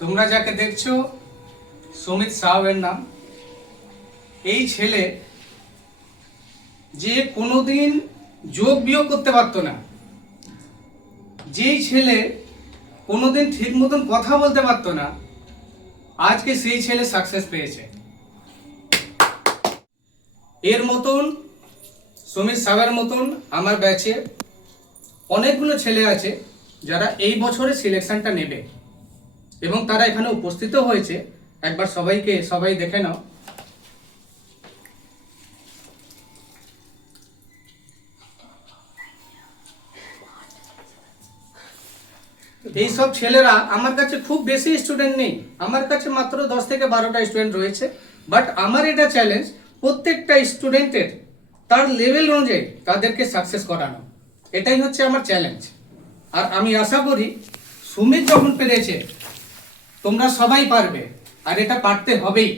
তোমরা যাকে দেখছো সুমিত সাহের নাম। এই ছেলে যে কোনোদিন যোগ বিয়োগ করতে পারতো না, যেই ছেলে কোনোদিন ঠিক মতন কথা বলতে পারতো না, আজকে সেই ছেলে সাকসেস পেয়েছে। এর মতন সুমিত সাহের মতন আমার ব্যাচে অনেকগুলো ছেলে আছে যারা এই বছরে সিলেকশনটা নেবে এবং তারা এখানে উপস্থিত হয়েছে। একবার সবাই দেখে নাও। এইসব ছেলেরা আমার কাছে খুব বেশি স্টুডেন্ট নেই, আমার কাছে মাত্র 10 থেকে 12টা স্টুডেন্ট রয়েছে। বাট আমার এটা চ্যালেঞ্জ প্রত্যেকটা স্টুডেন্টের তার লেভেল অনুযায়ী তাদেরকে সাকসেস করানো, এটাই হচ্ছে আমার চ্যালেঞ্জ। আর আমি আশা করি সুমিত যখন পেরেছে তোমরা সবাই পারবে, আর এটা পারতে হবেই।